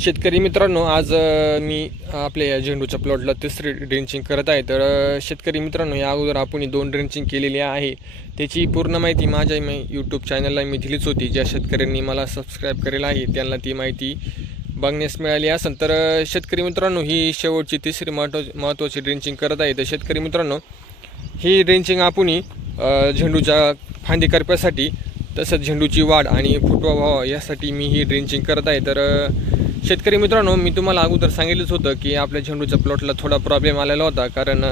शेतकरी मित्रांनो, आज मी आपल्या या झेंडूच्या प्लॉटला तिसरी ड्रेंचिंग करत आहे. तर शेतकरी मित्रांनो, या अगोदर आपण 2 ड्रेंचिंग केलेली आहे. त्याची पूर्ण माहिती माझ्या यूट्यूब चॅनलला मी दिलीच होती. ज्या शेतकऱ्यांनी मला सबस्क्राईब केलेलं आहे त्यांना ती माहिती बघण्यास मिळाली असेल. तर शेतकरी मित्रांनो, ही शेवटची तिसरी महत्त्वाची ड्रेंचिंग करत आहे. तर शेतकरी मित्रांनो, ही ड्रेंचिंग आपण झेंडूच्या फांदी करप्यासाठी, तसंच झेंडूची वाढ आणि फुटवा व्हावा यासाठी मी ही ड्रेंचिंग करत आहे. तर शेतकरी मित्रांनो, मी तुम्हाला अगोदर सांगितलंच होतं की आपल्या झेंडूच्या प्लॉटला थोडा प्रॉब्लेम आलेला होता, कारण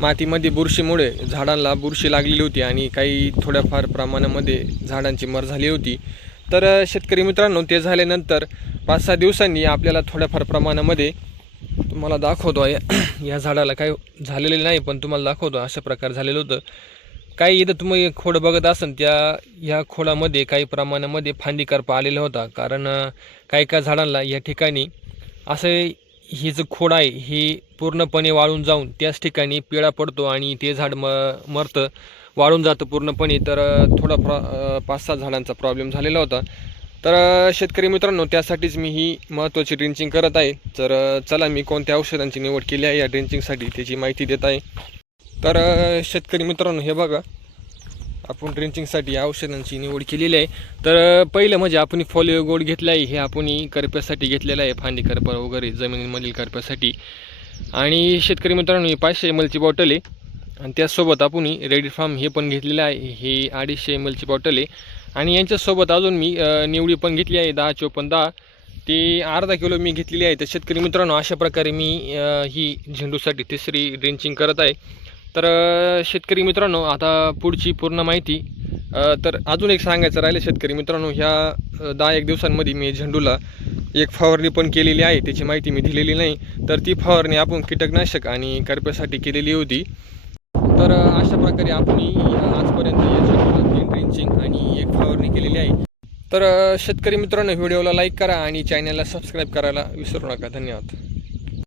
मातीमध्ये बुरशीमुळे झाडांना बुरशी लागलेली होती आणि काही थोड्याफार प्रमाणामध्ये झाडांची मर झाली होती. तर शेतकरी मित्रांनो, ते झाल्यानंतर 5-6 दिवसांनी आपल्याला थोड्याफार प्रमाणामध्ये तुम्हाला दाखवतो आहे या झाडाला काही झालेलं नाही, पण तुम्हाला दाखवतो अशा प्रकार झालेलं होतं. काही इथं तुम्ही खोड बघत असाल, ह्या खोडामध्ये काही प्रमाणामध्ये फांदी करपा आलेला होता. कारण काही झाडांना या ठिकाणी असं ही जो खोड आहे ही पूर्णपणे वाळून जाऊन त्याच ठिकाणी पिळा पडतो आणि ते झाड मरतं, वाळून जातं पूर्णपणे. तर थोडा 5-6 झाडांचा प्रॉब्लेम झालेला होता. तर शेतकरी मित्रांनो, त्यासाठीच मी ही महत्त्वाची ड्रेंचिंग करत आहे. तर चला, मी कोणत्या औषधांची निवड केली आहे या ड्रेंचिंगसाठी त्याची माहिती देत आहे. तर शेतकरी मित्रांनो, हे बघा, आपण ड्रेंचिंगसाठी औषधांची निवड केलेली आहे. तर पहिलं म्हणजे आपण फॉलिओ गोल्ड घेतलं आहे. हे आपण करप्यासाठी घेतलेलं आहे, फांदी करपा वगैरे जमिनीमधील करप्यासाठी. आणि शेतकरी मित्रांनो, ही 500 ml ची बॉटल आहे आणि त्याचसोबत आपण रेडी फार्म हे पण घेतलेलं आहे. ही 250 ml ची बॉटल आहे. आणि यांच्यासोबत अजून मी निवडी पण घेतली आहे, 10-14-10, ती अर्धा किलो मी घेतलेली आहे. तर शेतकरी मित्रांनो, अशा प्रकारे मी ही झेंडूसाठी तिसरी ड्रेंचिंग करत आहे. तर शेतकरी मित्रांनो, आता पुढची पूर्ण माहिती तर अजून एक सांगायचं राहिलं शेतकरी मित्रांनो, ह्या 10-1 दिवसांमध्ये मी झेंडूला एक फवारणी पण केलेली आहे. त्याची माहिती मी दिलेली नाही. तर ती फवारणी आपण कीटकनाशक आणि करप्यासाठी केलेली होती. तर अशा प्रकारे आपण आजपर्यंत या झेंडूला 3 ड्रेंचिंग आणि 1 फवारणी केलेली आहे. तर शेतकरी मित्रांनो, व्हिडिओला लाईक करा आणि चॅनलला सबस्क्राईब करायला विसरू नका. धन्यवाद.